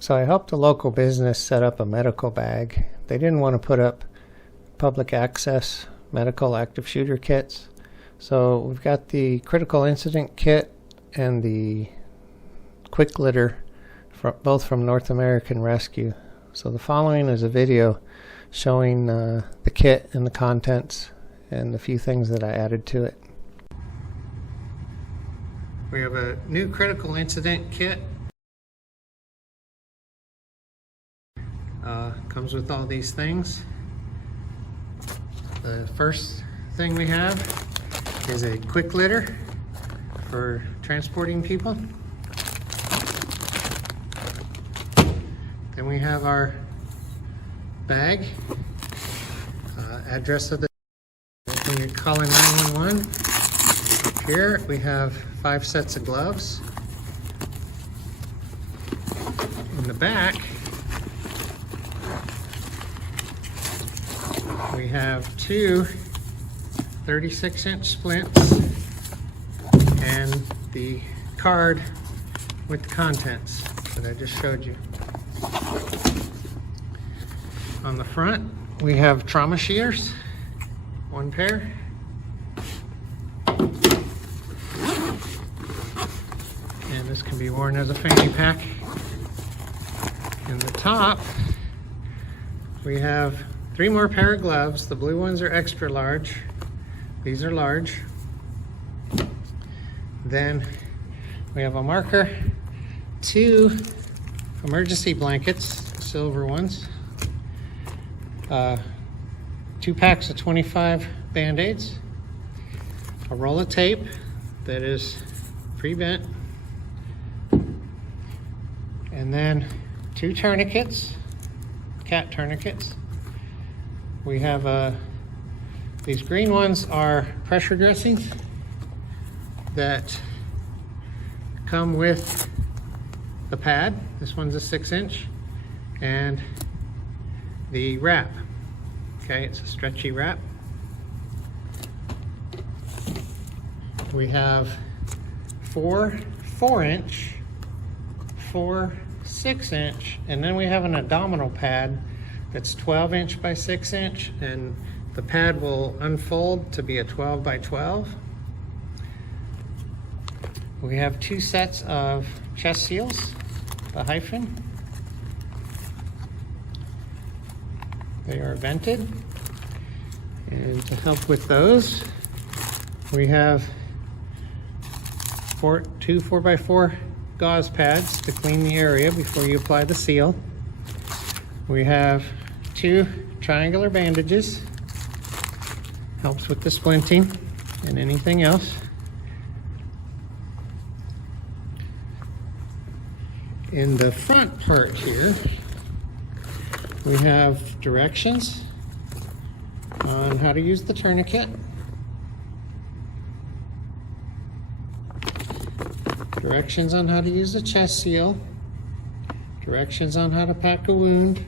So I helped a local business set up a medical bag. They didn't want to put up public access medical active shooter kits. So we've got the critical incident kit and the QuikLitter, both from North American Rescue. So the following is a video showing the kit and the contents and a few things that I added to it. We have a new critical incident kit. Comes with all these things. The first thing we have is a QuikLitter for transporting people. Then we have our bag, address of the when you're calling 911. Up here we have 5 sets of gloves. In the back we have 2 36-inch splints and the card with the contents that I just showed you. On the front we have trauma shears, 1 pair. And this can be worn as a fanny pack. In the top we have 3 more pair of gloves. The blue ones are extra large. These are large. Then we have a marker, 2 emergency blankets, silver ones, 2 packs of 25 band-aids, a roll of tape that is pre-bent, and then 2 tourniquets, cat tourniquets. We have these green ones are pressure dressings that come with the pad. This one's a 6-inch, and the wrap. Okay, it's a stretchy wrap. We have 4 4-inch, 4 6-inch, and then we have an abdominal pad that's 12-inch by 6-inch, and the pad will unfold to be a 12 by 12. We have 2 sets of chest seals, the hyphen. They are vented. And to help with those, we have 2 4x4 gauze pads to clean the area before you apply the seal. We have 2 triangular bandages, helps with the splinting and anything else. In the front part here, we have directions on how to use the tourniquet, directions on how to use the chest seal, directions on how to pack a wound,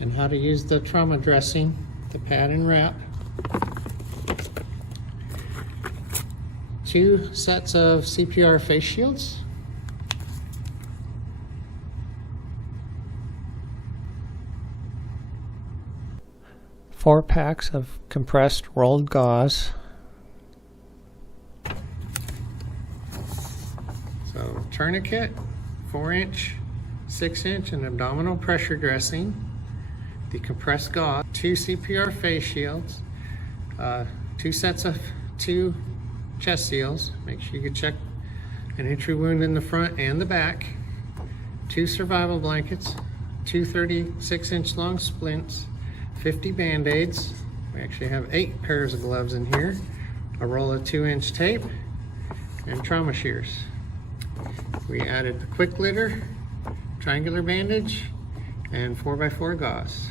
and how to use the trauma dressing, the pad and wrap. 2 sets of CPR face shields. Four packs of compressed rolled gauze. So tourniquet, 4-inch, 6-inch, and abdominal pressure dressing. The compressed gauze, 2 CPR face shields, 2 sets of 2 chest seals. Make sure you can check an entry wound in the front and the back. 2 survival blankets, 2 36-inch long splints, 50 band-aids. We actually have 8 pairs of gloves in here, a roll of 2-inch tape, and trauma shears. We added the QuikLitter, triangular bandage, and 4x4 gauze.